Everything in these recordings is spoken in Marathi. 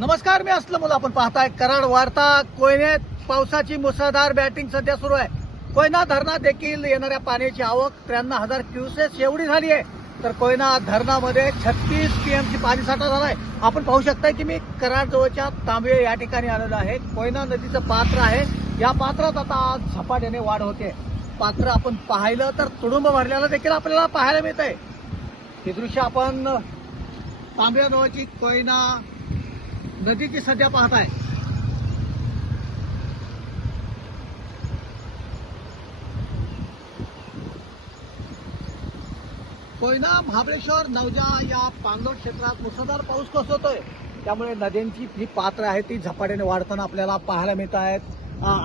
नमस्कार, मी असलम. आपण पाहताय कराड वार्ता. कोयनेत पावसाची मुसळधार बॅटिंग सध्या सुरू आहे. कोयना धरणात देखील येणाऱ्या पाण्याची आवक 53,000 क्युसेस एवढी झाली आहे. तर कोयना धरणामध्ये 36 टीएमसी पाणी साठा झालाय. आपण पाहू शकताय की मी कराड जवळच्या तांबे या ठिकाणी आलेलो आहे. कोयना नदीचं पात्र आहे. या पात्रात आता झपाट्याने वाढ होते. पात्र आपण पाहिलं तर तुडुंब भरलेलं देखील आपल्याला पाहायला मिळत आहे. हे दृश्य आपण तांब्याजवळची कोयना नदीची सध्या पाहताय. कोयना, महाबळेश्वर, नवजा या पाणलोट क्षेत्रात मुसळधार पाऊस कोसळतोय. त्यामुळे नद्यांची जी पात्र आहे ती झपाट्याने वाढताना आपल्याला पाहायला मिळत आहेत.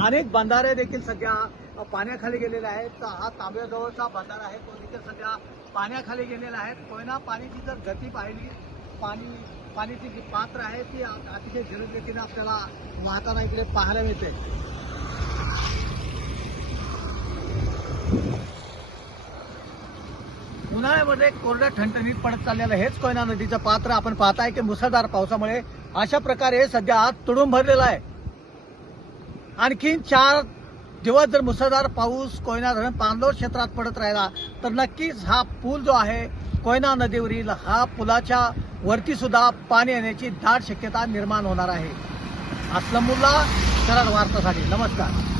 अनेक बंधारे देखील सध्या पाण्याखाली गेलेले आहेत. हा तांब्याजवळचा बंधारा आहे तो देखील सध्या पाण्याखाली गेलेला आहे. कोयना पाण्याची जर गती पाहिली, पाण्याची जी पात्र आहे ती अतिशय जलदगतीने आपल्याला वाहताना इकडे पाहायला मिळते. उन्हाळ्यामध्ये कोरड्या ठणठणीत पडत चाललेलं हेच कोयना नदीचं पात्र आपण पाहताय की मुसळधार पावसामुळे अशा प्रकारे सध्या आज तुडूंब भरलेला आहे. आणखीन 4 दिवस जर मुसळधार पाऊस कोयना धरण पाणलोट क्षेत्रात पडत राहिला तर नक्कीच हा पूल जो आहे कोयना नदीवरील, हा पुलाच्या वरती सुद्धा पाणी येण्याची दाट शक्यता निर्माण होणार आहे. असलमुल्ला, कराड वार्तासाठी. नमस्कार.